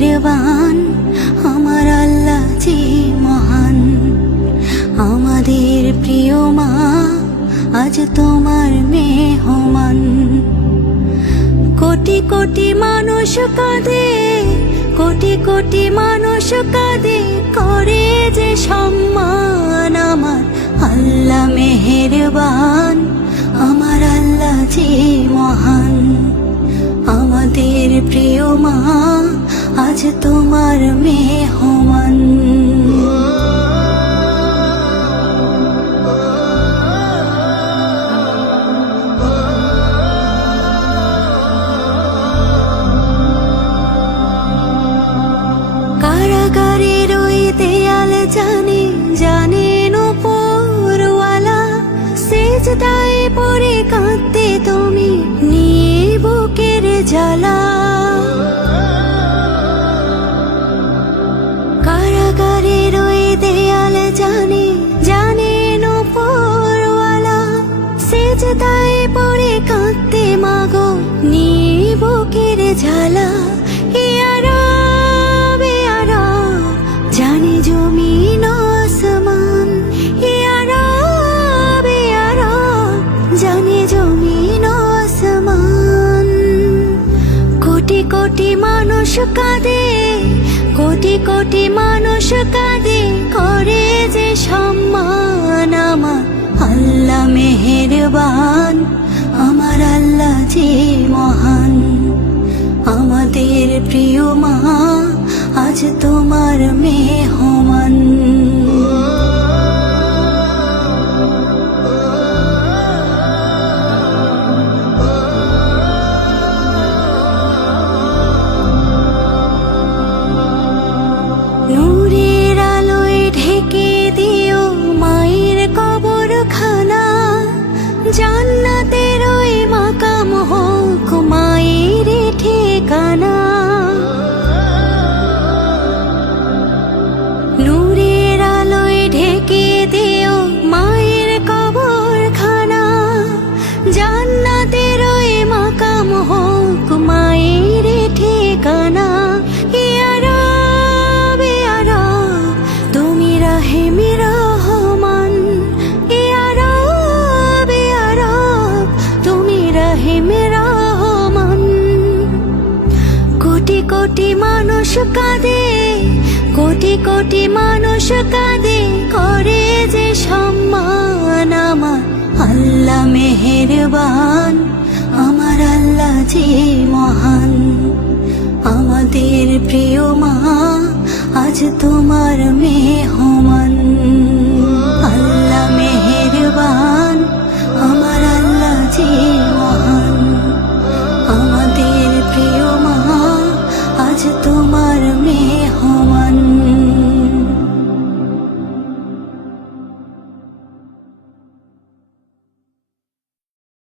মেহেরবান, আমার আল্লাহ যে মহান। আমাদের প্রিয় মা আজ তোমার মেহমান। কোটি কোটি মানুষ কাঁদে, কোটি কোটি মানুষ কাঁদে, করে যে সম্মান। আমার আল্লাহ মেহেরবান, আমার আল্লাহ যে মহান। আমাদের প্রিয় মা আজ তোমার মেহমান। কারাগারের ওই দেয়াল জানে, জানেন উপরওয়ালা। সেজদায় পড়ে কাঁদতে তুমি, নিয়ে বুকের জ্বালা। কারাগারের ওই দেয়াল জানে, জানেন উপরওয়ালা। সেজদায় পড়ে কাঁদতে মাগো, নিয়ে বুকের জ্বালা। জানে জমিন আসমান, জানে জমিন আসমান। কোটি কোটি মানুষ কাঁদে, কোটি কোটি মানুষ কাঁদে, করে যে সম্মান। আমার আল্লাহ মেহেরবান, আমার আল্লাহ যে মহান। আমাদের প্রিয় মা আজ তোমার মেহমান। নূরের আলোয় ঢেকে দিও মায়ের কবরখানা। জান্নাতের ওই মাকাম হোক মায়ের ঠিকানা। নূরের আলোয় ঢেকে দিও মায়ের কবরখানা। জান্নাতের ওই মাকাম হোক মায়ের ঠিকানা। ইয়া রব, ইয়া রব, তুমি রাহিমে রহমান। ইয়া রব, ইয়া রব, তুমি রাহিমে রহমান। কোটি কোটি মানুষ কাঁদে, কোটি কোটি মানুষ কাঁদে, করে যে সম্মান। আমার আল্লাহ মেহেরবান, আমার আল্লাহ যে মহান। আমাদের প্রিয় মা আজ তো